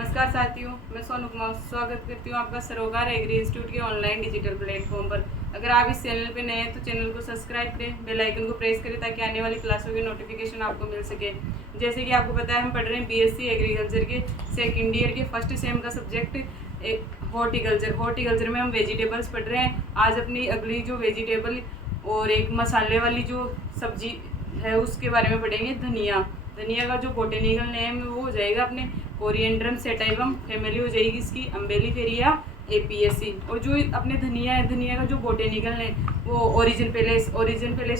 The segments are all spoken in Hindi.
नमस्कार साथियों, मैं सोनू कुमार स्वागत करती हूँ आपका सरोकार एग्री इंस्टीट्यूट के ऑनलाइन डिजिटल प्लेटफॉर्म पर। अगर आप इस चैनल पर नए हैं तो चैनल को सब्सक्राइब करें, बेल आइकन को प्रेस करें ताकि आने वाली क्लासों की नोटिफिकेशन आपको मिल सके। जैसे कि आपको पता है, हम पढ़ रहे हैं बीएससी एग्रीकल्चर के सेकेंड ईयर के फर्स्ट सेम का सब्जेक्ट हॉर्टिकल्चर में हम वेजिटेबल्स पढ़ रहे हैं। आज अपनी अगली जो वेजिटेबल और एक मसाले वाली जो सब्जी है उसके बारे में पढ़ेंगे, धनिया। धनिया का जो बोटेनिकल नेम है वो हो जाएगा अपने कोरिएंड्रम सेटाइवम, फैमिली हो जाएगी इसकी अम्बेलिफेरिया एपीएसी। और जो अपने धनिया है, धनिया का जो बोटेनिकल नेम वो ओरिजिन पेलेस हो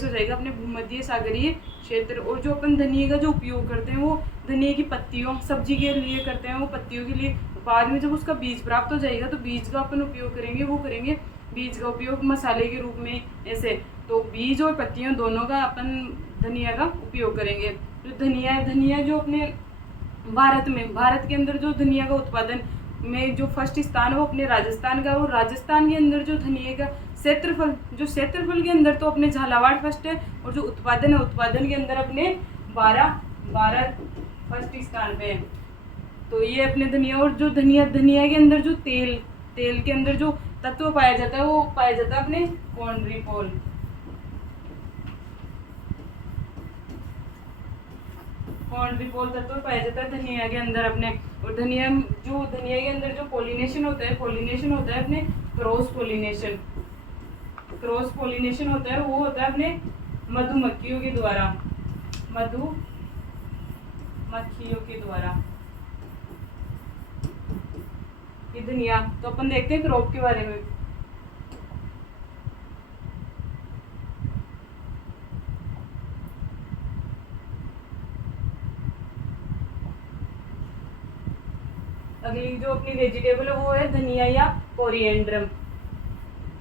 जाएगा अपने भूमध्य सागरीय क्षेत्र। और जो अपन धनिया का जो उपयोग करते हैं वो धनिया की पत्तियों सब्जी के लिए करते हैं, वो पत्तियों के लिए। बाद में जब उसका बीज प्राप्त हो जाएगा तो बीज का अपन उपयोग करेंगे, बीज का उपयोग मसाले के रूप में। ऐसे तो बीज और पत्तियों दोनों का अपन धनिया का उपयोग करेंगे। जो धनिया जो अपने भारत के अंदर जो धनिया का उत्पादन में जो फर्स्ट स्थान है वो अपने राजस्थान का। और राजस्थान के अंदर जो धनिया का क्षेत्रफल के अंदर तो अपने झालावाड़ फर्स्ट है। और जो उत्पादन के अंदर अपने 12 फर्स्ट स्थान पे है। तो ये अपने धनिया। और जो धनिया के अंदर जो तेल के अंदर जो तत्व पाया जाता है वो पाया जाता है अपने कॉन्ड्रीपोल तत्व पाया जाता है धनिया के अंदर अपने। और धनिया के अंदर जो पॉलिनेशन होता है अपने क्रॉस पोलिनेशन होता है, वो होता है अपने मधुमक्खियों के द्वारा ये धनिया। तो अपन देखते हैं क्रॉप के बारे में। अगली जो अपनी वेजिटेबल है वो है धनिया या कोरिएंड्रम,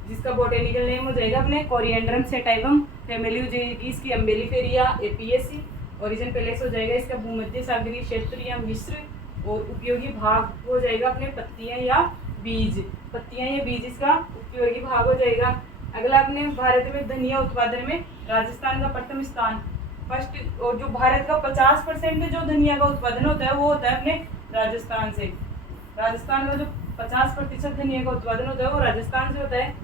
जिसका बोटेनिकल नेम हो जाएगा अपने कोरिएंड्रम सेटाइवम, फैमिली हो जाएगी इसकी अम्बेलिफेरिया एपीएसी, ओरिजिन पेलेस हो जाएगा इसका भूमध्य सागरीय क्षेत्र या मिस्र। और उपयोगी भाग हो जाएगा अपने पत्तियां या बीज इसका उपयोगी भाग हो जाएगा। अगला अपने भारत में धनिया उत्पादन में राजस्थान का प्रथम स्थान फर्स्ट। और जो भारत का 50% जो धनिया का उत्पादन होता है वो होता है अपने राजस्थान से। राजस्थान का जो 50% धनिया का उत्पादन होता है वो राजस्थान से होता है।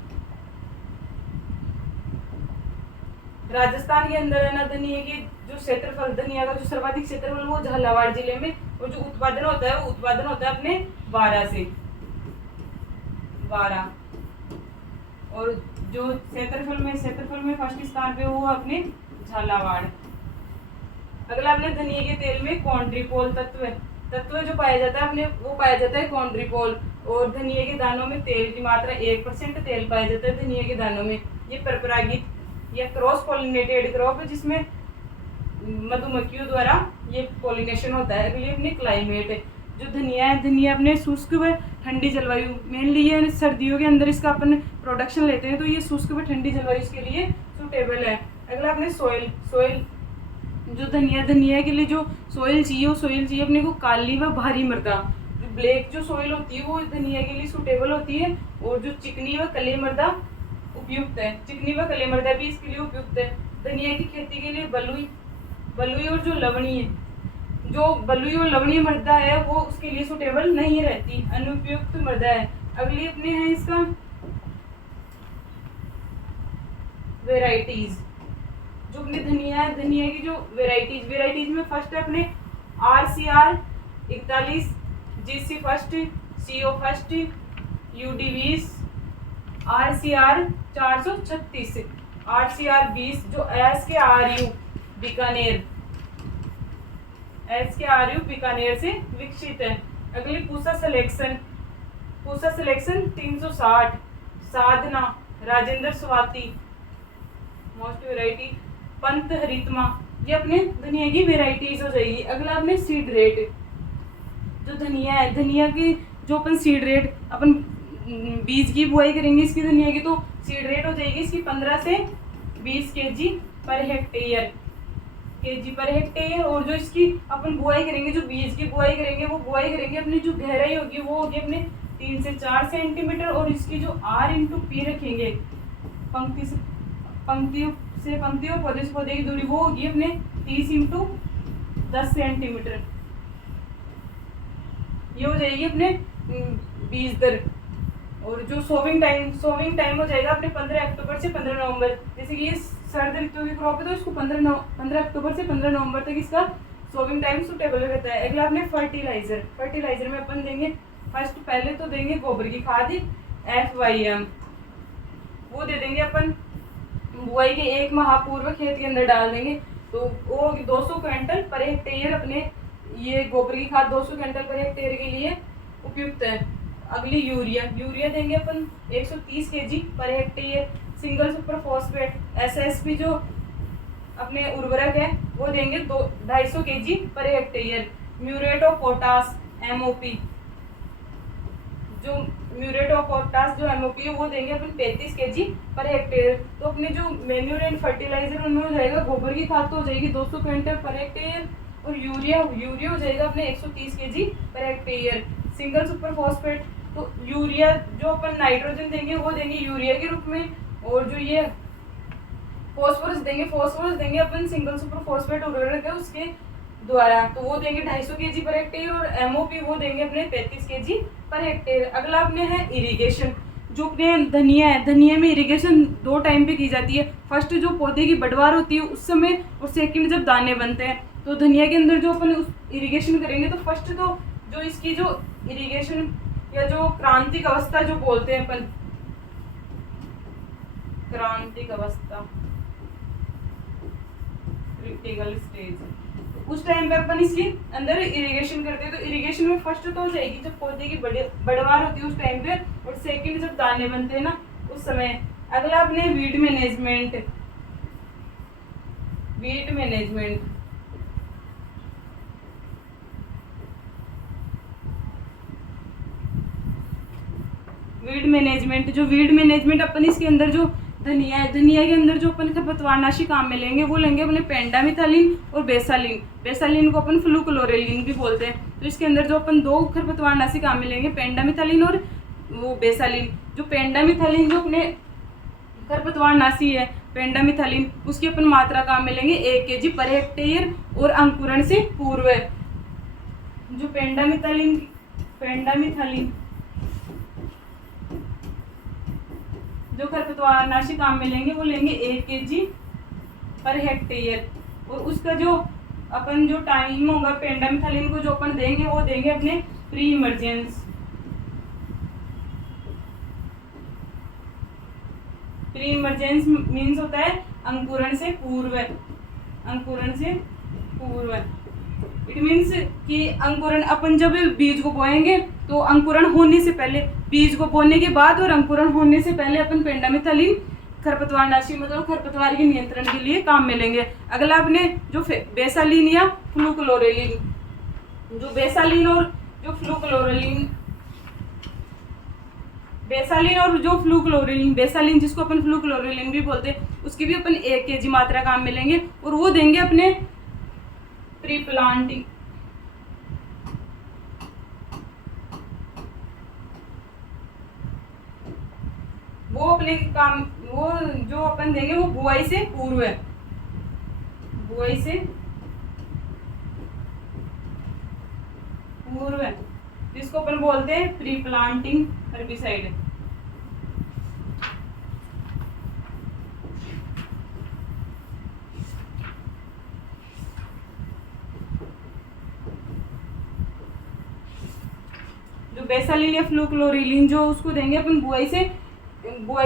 राजस्थान के अंदर है ना धनिया की जो क्षेत्रफल, धनिया का जो सर्वाधिक क्षेत्रफल वो झालावाड़ जिले में। और जो उत्पादन होता है अपने 12। और जो क्षेत्रफल में फर्स्ट स्थान पे वो अपने झालावाड़। अगला अपने धनिया के तेल में कॉन्ड्रीपोल तत्व जो पाया जाता है अपने वो पाया जाता है कॉन्ड्रीपोल। और धनिया के दानों में तेल की मात्रा 1% तेल पाया जाता है धनिया के दानों में। ये परपरागित या क्रॉस पॉलिनेटेड क्रॉप है जिसमें मधुमक्खियों द्वारा ये पॉलिनेशन होता है। अगली अपनी क्लाइमेट है। जो धनिया अपने शुष्क व ठंडी जलवायु, मेनली ये सर्दियों के अंदर इसका अपन प्रोडक्शन लेते हैं, तो ये शुष्क व ठंडी जलवायु इसके लिए सुटेबल है। अगला अपने सोइल जो धनिया के लिए जो सोइल चाहिए अपने को काली व भारी मृदा। जो ब्लैक जो सोइल होती है वो धनिया के लिए सुटेबल होती है। और जो चिकनी व कली मृदा उपयुक्त है, चिकनी व कली मृदा भी इसके लिए उपयुक्त है। धनिया की खेती के लिए बलुई और जो लवणीय मृदा है वो उसके लिए सुटेबल नहीं रहती, अनुपयुक्त मृदा है। अगली अपने है इसका वेराइटीज। जो अपने धनिया की जो वेराइटीज में फर्स्ट है अपने RCR 41, GC first, CO first, UD 20, RCR 436, RCR 20 जो SKRU बीकानेर से विकसित है। अगली पूसा सिलेक्शन 360, साधना, राजेंद्र स्वाति मोस्ट वेराइटी, पंत हरितमा, ये अपने धनिया की वेराइटीज हो जाएगी। अगला अपने सीड रेट। जो धनिया की जो अपन सीड रेट अपन बीज की बुआई करेंगे इसकी धनिया की, तो सीड रेट हो जाएगी इसकी 15 से 20 kg पर हेक्टेयर। और जो इसकी अपन बुआई करेंगे, जो बीज की बुआई करेंगे वो बुआई करेंगे अपनी जो गहराई होगी वो होगी अपने 3 से 4 सेंटीमीटर। और इसकी जो R/P रखेंगे, पंक्ति और पौधे की दूरी वो होगी अपने 30 × 10 सेंटीमीटर। ये हो जाएगी अपने बीज दर। और जो सोविंग टाइम हो जाएगा अपने 15 अक्टूबर से 15 नवंबर। जैसे कि ये शरद ऋतु की क्रॉप है तो इसको 15 अक्टूबर से 15 नवंबर तक इसका सोविंग टाइम सुटेबल रहता है। अगला अपने फर्टिलाइजर में अपन देंगे फर्स्ट, पहले तो देंगे गोबर की खाद FYM, वो दे देंगे अपन बुआई के 1 माह पूर्व खेत के अंदर डाल देंगे। तो वो 200 क्विंटल पर हेक्टेयर अपने ये गोबर की खाद 200 क्विंटल पर हेक्टेयर के लिए उपयुक्त है। अगली यूरिया देंगे अपन 130 kg per hectare. Single super phosphate SSP जो अपने उर्वरक है वो देंगे 250 kg per hectare. Muriate of potash MOP जो MOP है वो देंगे अपन 35 kg पर हेक्टेयर। तो अपने जो मैन्यूर एंड फर्टिलाइजर उनमें हो जाएगा गोबर की खाद तो हो जाएगी 200 क्विंटल पर हेक्टेयर, और यूरिया हो जाएगा अपने 130 kg per hectare. Single super phosphate तो यूरिया जो अपन नाइट्रोजन देंगे वो देंगे यूरिया के रूप में, और जो ये फॉस्फोरस देंगे अपन सिंगल सुपर फॉस्फेट उर्वरक है उसके द्वारा, तो वो देंगे 250 kg पर हेक्टेयर। और MOP वो देंगे अपने 35 kg पर हेक्टेयर। अगला अपने है इरिगेशन। जो अपने धनिया है, धनिया में इरिगेशन 2 टाइम पे की जाती है। फर्स्ट जो पौधे की बढ़वार होती है उस समय, और सेकंड जब दाने बनते हैं। तो धनिया के अंदर जो अपन इरिगेशन करेंगे तो फर्स्ट तो जो इसकी जो इरिगेशन या जो क्रांतिक अवस्था जो बोलते हैं अपन, क्रांतिक अवस्था क्रिटिकल स्टेज, उस टाइम पे अपन इसके अंदर इरिगेशन करते हैं। तो इरिगेशन में फर्स्ट तो हो जाएगी जब पौधे की बढ़वार होती है उस टाइम पे, और सेकंड जब दाने बनते हैं ना उस समय। अगला अपने वीड मैनेजमेंट। जो वीड मैनेजमेंट अपन इसके अंदर जो धनिया है, धनिया के अंदर जो अपन खरपतवारनाशी काम में लेंगे वो लेंगे अपने पेंडामिथालिन और बेसालिन को अपन फ्लूक्लोरेलिन भी बोलते हैं। तो इसके अंदर जो अपन 2 खरपतवारनाशी काम में लेंगे पेंडामिथालिन और वो बेसालिन। जो पेंडामिथालिन जो अपने खरपतवारनाशी है पेंडामिथालिन, उसकी अपन मात्रा काम में लेंगे 1 kg पर हेक्टेयर और अंकुरण से पूर्व। जो पेंडामिथालिन जो खरपतवारनाशी काम में लेंगे वो लेंगे 1 kg पर हेक्टेयर, और उसका जो अपन जो टाइम होगा पेंडामिथालिन को जो अपन देंगे वो देंगे अपने प्री इमर्जेंस मीन्स होता है अंकुरण से पूर्व। इट मीन्स कि अंकुरण अपन जब बीज को बोएंगे तो अंकुरण होने से पहले, बीज को बोने के बाद और अंकुरण होने से पहले अपन पेंडामिथालिन खरपतवारनाशी मतलब खरपतवार के नियंत्रण के लिए काम में लेंगे। अगला अपने जो बेसालिन या फ्लूक्लोरेलिन, जो बेसालिन और जो फ्लूक्लोरेलिन बेसालिन जिसको अपन फ्लूक्लोरेलिन भी बोलते हैं, उसकी भी अपन 1 kg मात्रा काम में लेंगे, और वो देंगे अपने प्री प्लांटिंग। वो अपने काम वो जो अपन देंगे वो बुआई से पूर्व है, जिसको अपन बोलते हैं प्री प्लांटिंग हर्बिसाइड। जो बेसालिन या फ्लूक्लोरिलिन जो उसको देंगे अपन बुआई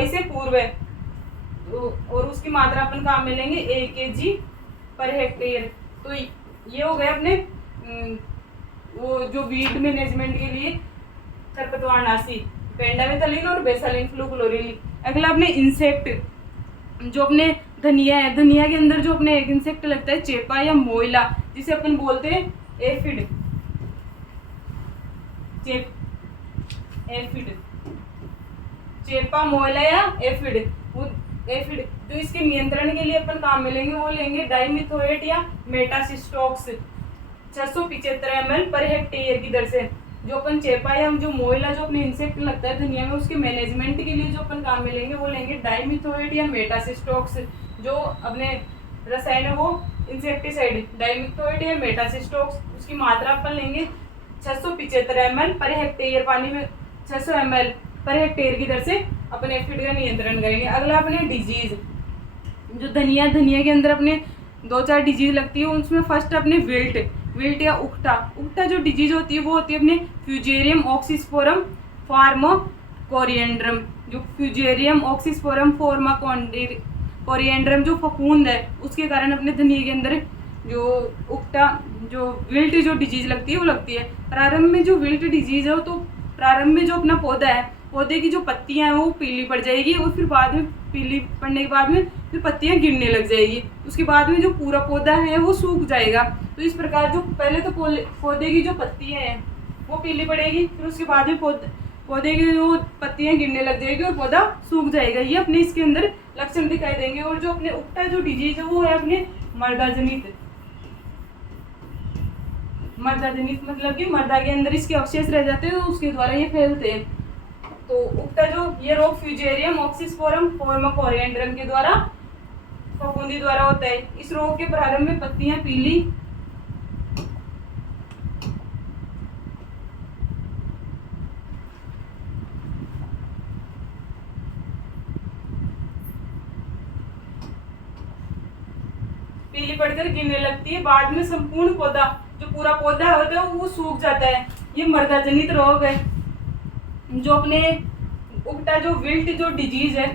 से पूर्व है, और उसकी मात्रा अपन काम में लेंगे 1 kg पर हेक्टेयर। तो ये हो गए अपने वो जो वीड मैनेजमेंट के लिए खरपतवारनाशी पेंडामिथालिन और बेसालिन फ्लूक्लोरिलिन। अगला अपने इंसेक्ट, जो अपने धनिया है, धनिया के अंदर जो अपने एक इंसेक्ट लगता है चेपा या मोइला, जिसे अपन बोलते हैं एफिड। चेपा मोइला या एफिड तो इसके नियंत्रण के लिए अपन काम में लेंगे वो लेंगे डाइमिथोएट या मेटासिस्टोक्स 675 ml पर हेक्टेयर की दर से। जो अपन चेपा या जो मोइला जो अपने इंसेक्ट लगता है धनिया में उसके मैनेजमेंट के लिए जो अपन काम में लेंगे वो लेंगे डाइमिथोएट या मेटासिस्टोक्स। जो अपने रसायन है वो इंसेक्टिसाइड डाइमिथोएट या मेटासिस्टोक्स, उसकी मात्रा अपन लेंगे 675 ml पर हेक्टेयर पानी में 600 ml पर हेक्टेयर की दर से अपने एफिड का नियंत्रण करेंगे। अगला अपने डिजीज, जो धनिया के अंदर अपने 2-4 डिजीज लगती है, उसमें फर्स्ट अपने विल्ट या उकटा जो डिजीज होती है वो होती है अपने फ्यूजेरियम ऑक्सीस्पोरम फार्माकोरिएंड्रम। जो फ्यूजेरियम ऑक्सीस्पोरम फार्माकोरिएंड्रम जो फफूंद है उसके कारण अपने धनिया के अंदर जो विल्ट जो डिजीज लगती है वो लगती है। प्रारंभ में जो विल्ट डिजीज है तो प्रारंभ में जो अपना पौधा है, पौधे की जो पत्तियां हैं वो पीली पड़ जाएगी और फिर बाद में पीली पड़ने के बाद में फिर पत्तियां गिरने लग जाएगी। उसके बाद में जो पूरा पौधा है वो सूख जाएगा। तो इस प्रकार जो पहले तो पौधे की जो पत्तियां हैं वो पीली पड़ेगी, फिर उसके बाद में पौधे की जो पत्तियां गिरने लग जाएगी और पौधा सूख जाएगा। ये अपने इसके अंदर लक्षण दिखाई देंगे। और जो अपने उकटा जो डिजीज है वो है अपने मर्दाजनित मतलब कि मर्दा के अंदर इसके अवशेष रह जाते हैं तो उसके द्वारा ये फैलते हैं। तो उकटा जो ये रोग फ्यूजेरियम ऑक्सीस्पोरम फार्माकोरिएंड्रम के द्वारा फफूंदी द्वारा होता है। इस रोग के प्रारंभ में पत्तियां पीली पड़कर गिरने लगती है। बाद में संपूर्ण पौधा जो पूरा पौधा होता है वो सूख जाता है। ये मर्दाजनित रोग है। जो अपने उकटा जो विल्ट जो डिजीज है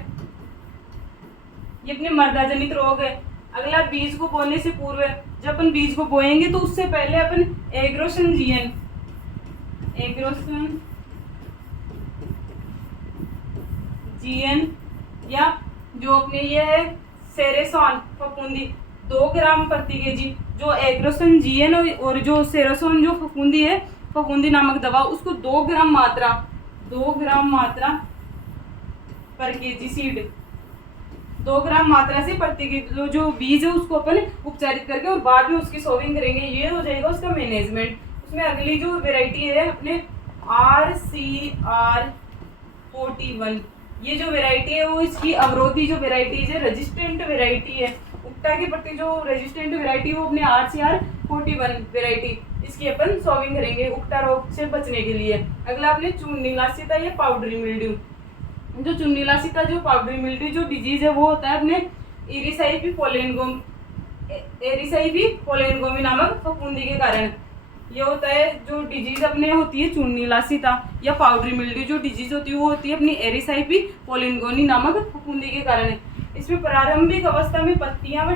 ये अपने मर्दाजनित रोग है। अगला बीज को बोने से पूर्व, जब अपन बीज को बोएंगे तो उससे पहले अपन एग्रोसन जीएन या जो अपने ये है सेरेसोन फफूंदी 2 ग्राम प्रति केजी। जो एग्रोसन जीएन और जो सेरेसोन जो फफूंदी नामक दवा उसको 2 ग्राम मात्रा पर केजी सीड, 2 ग्राम मात्रा से प्रति केजी जो बीज है उसको अपन उपचारित करके और बाद में उसकी सोविंग करेंगे। ये हो जाएगा उसका मैनेजमेंट। उसमें अगली जो वेराइटी है अपने RCR41, ये जो वेराइटी है वो इसकी अवरोधी जो वेराइटीज है, रेजिस्टेंट वेराइटी है। उकटा के प्रति जो रेजिस्टेंट वेराइटी वो अपने RCR41 वेराइटी, इसकी अपन सोविंग करेंगे उकटा रोग से बचने के लिए। अगला अपने चूर्णिलासिता या पाउडरी मिल्ड्यू। जो चूर्णिलासिता जो पाउडरी मिल्ड्यू जो डिजीज है वो होता है अपने एरिसाइपी पोलेनगोमी नामक फफूंदी के कारण। ये होता है जो डिजीज अपने होती है चूर्णिलासिता या पाउडरी मिल्ड्यू जो डिजीज होती है वो होती है अपनी एरिसाइपी पोलेनगोनी नामक फफूंदी के कारण। इसमें प्रारंभिक अवस्था में पत्तियों और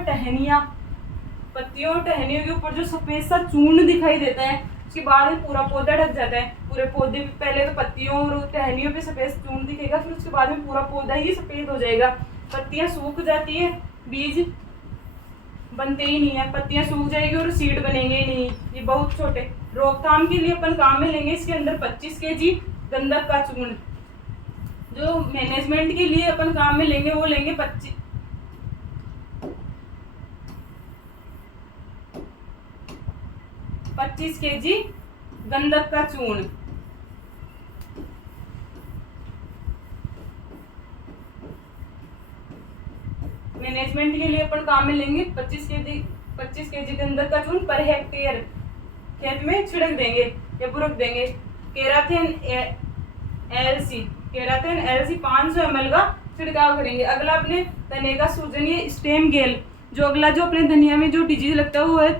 टहनियों के ऊपर जो सफेद सा चूर्ण दिखाई देता है, उसके बाद में पूरा पौधा ढक जाता है। पूरे पौधे पहले तो पत्तियों और टहनियों पे सफेद चूर्ण दिखेगा, फिर उसके बाद में पूरा पौधा ही सफेद हो जाएगा। पत्तियां सूख जाती है, बीज बनते ही नहीं है, पत्तियां सूख जाएगी और सीड बनेंगे ही नहीं। ये बहुत छोटे। रोकथाम के लिए अपन काम में लेंगे इसके अंदर 25 kg गंधक का चूर्ण। जो मैनेजमेंट के लिए अपन काम में लेंगे वो लेंगे 25 kg गंधक का चूर्ण। मैनेजमेंट के लिए अपन काम में लेंगे 25 kg गंधक का चूर्ण पर हेक्टेयर खेत में छिड़क देंगे या बुरक देंगे। केराथिन एलसी 500 ml का छिड़काव करेंगे। अगला अपने तने का सूजन या स्टेम गेल। जो अगला जो अपने धनिया में जो डिजीज लगता है वो है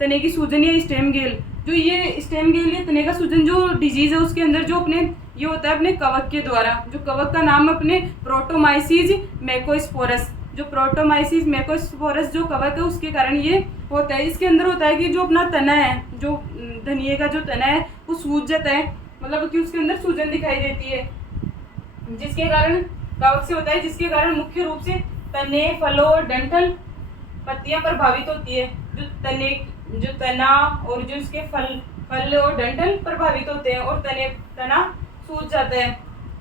तने की सूजन या स्टेम गेल। जो ये स्टेम गेल या तने का सूजन जो डिजीज है उसके अंदर जो अपने ये होता है अपने कवक के द्वारा। जो कवक का नाम अपने प्रोटोमाइसिस मैकोस्पोरस, जो प्रोटोमाइसिस मैकोस्पोरस जो कवक है उसके कारण ये होता है। इसके अंदर होता है कि जो अपना तना है, जो धनिया का जो तना है वो सूज जाता है, मतलब कि उसके अंदर सूजन दिखाई देती है, जिसके कारण कवक से होता है, जिसके कारण मुख्य रूप से तने, फलों और डंठल पत्तियां प्रभावित होती है। जो तना और जो इसके फल और डंठल प्रभावित होते हैं और तना सूज जाता है।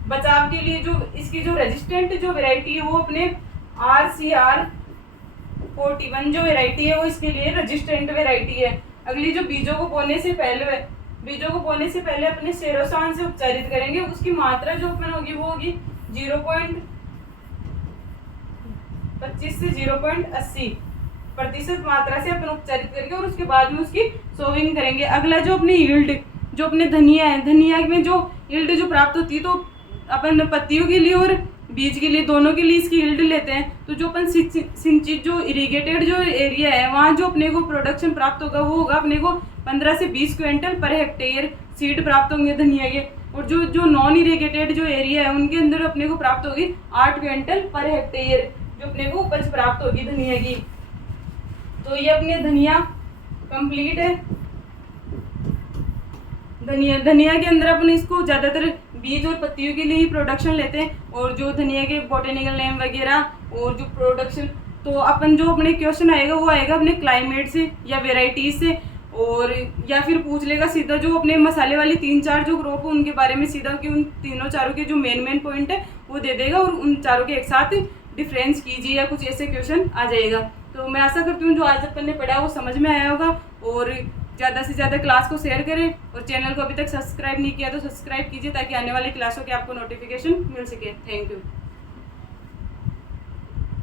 बचाव के लिए जो इसकी जो रेजिस्टेंट जो वेराइटी है वो अपने RCR41 जो वेराइटी है वो इसके लिए रेजिस्टेंट वेराइटी है। अगली जो बीजों को बोने से पहले अपने सेरोसान से उपचारित करेंगे। उसकी मात्रा जो अपन होगी वो होगी 0.25 से 0.80 प्रतिशत मात्रा से अपन उपचारित करके और उसके बाद में उसकी सोविंग करेंगे। अगला जो अपनी यील्ड, जो अपने धनिया है, धनिया में जो यील्ड जो प्राप्त होती है, तो अपन पत्तियों के लिए और बीज के लिए दोनों के लिए इसकी यील्ड लेते हैं। तो जो अपन सिंचित जो इरिगेटेड जो एरिया है वहाँ जो अपने को प्रोडक्शन प्राप्त होगा वो होगा अपने को 15 से 20 क्विंटल पर हेक्टेयर सीड प्राप्त होंगे धनिया के। और जो जो नॉन इरिगेटेड जो एरिया है उनके अंदर अपने को प्राप्त होगी 8 क्विंटल पर हेक्टेयर जो अपने को उपज प्राप्त होगी धनिया की। तो ये अपने धनिया कंप्लीट है। धनिया के अंदर अपन इसको ज़्यादातर बीज और पत्तियों के लिए ही प्रोडक्शन लेते हैं, और जो धनिया के बॉटेनिकल नेम वगैरह और जो प्रोडक्शन, तो अपन जो अपने क्वेश्चन आएगा वो आएगा अपने क्लाइमेट से या वेराइटीज से, और या फिर पूछ लेगा सीधा जो अपने मसाले वाली 3-4 जो क्रॉप है उनके बारे में सीधा, कि उन तीनों चारों के जो मेन पॉइंट है वो दे देगा और उन चारों के एक साथ डिफरेंस कीजिए या कुछ ऐसे क्वेश्चन आ जाएगा। तो मैं आशा करती हूँ जो आज अपन ने पढ़ा वो समझ में आया होगा, और ज़्यादा से ज़्यादा क्लास को शेयर करें, और चैनल को अभी तक सब्सक्राइब नहीं किया तो सब्सक्राइब कीजिए ताकि आने वाली क्लासों के आपको नोटिफिकेशन मिल सके। Thank you.